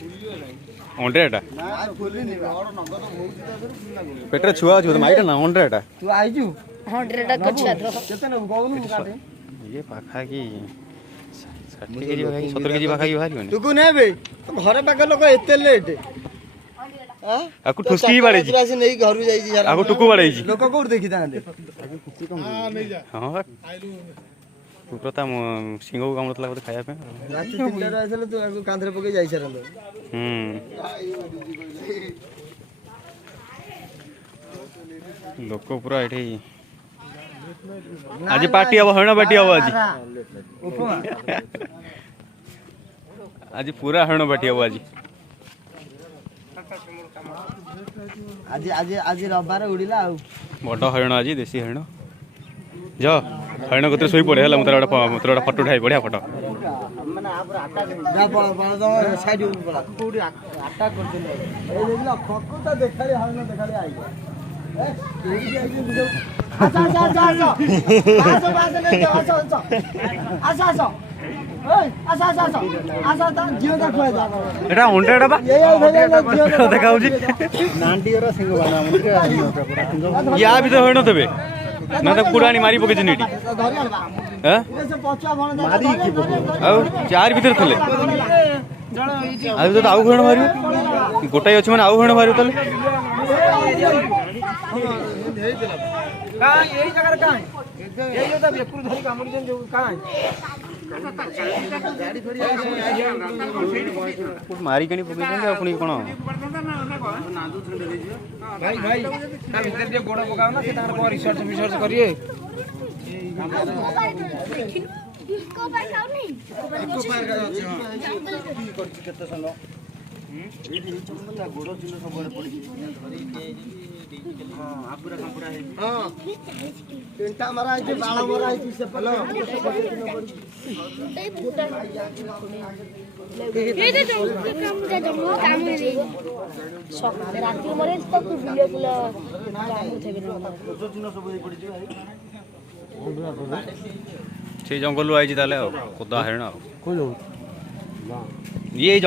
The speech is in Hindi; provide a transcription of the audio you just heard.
अंड्रेटा पेटर छुआ अच्छे माइटा ना अंड्रेटा तू आइजु 100 कच्चा तो केते न कहू न काटे ये पाखा की 60 केजी पाखा की 70 केजी पाखा की बाहरी तू को नेबे घरे पाके लोक एते लेट हां आकु ठुसकी बाड़े जी आसी नहीं घर जाई जी आकु टुकु बाड़े जी लोक कोड देखि तांदे हां नहीं जा हां आइलु प्रथा सिंह को कामतला बोले खाया पे रात 3 रे आइले तू आकु कांधरे पके जाई सरंद लोक पूरा एठी आज पार्टी अब हण पार्टी अब आज आज पूरा हण पार्टी अब आज आज आज आज रविवार उड़िला आ बड़ हरण आज देसी हरण जा हरण कतरे सोई पड़े हला मत फोटो उठाई बढ़िया फोटो माने आपर अटैक जा पळा तो साइड ऊपर पळा कोडी अटैक कर देले ए देखला खक्को त देखाले हरण देखाले आई ए देई आई बुझो आसा आसा आसा आसा आसा नहीं आसा आसा आसा आसा ओए आसा आसा आसा आसा ता जियो देखो एटा हुंडेडा बा ये देखाउजी नांटी रा सिंह बाना मुंडे या भी तो हरण तबे ना तो कुड़ानी मारी पके जनेडी हैं मारी की आ चार भीतर थले आज तो आउ हरण मारियो गोटाई अछि माने आउ हरण मारियो तले का यही जगह का यही होता बेकुर धरी कामुडी जन जो का गाड़ी थोड़ी मारी कनी पके जन अपनी कोन भाई भाई ता भीतर जे गोड़ पकाओ ना से तार को रिसर्च करिए इसको बैठाओ नहीं एको पार का अछि हां करछि केते सन एठी चंबला गोड़ चिन्ह सब बड़े पड़ी हां आपुरा कंपुरा है हां पेंटा मारा है बाला मारा है से हेलो ये दे काम दे दो काम रे सब राती मरे तो तू बुले बुला काम थे बिना गोड़ चिन्ह सब पड़ी भाई से जंगल आई ताले कोदा हरण को ये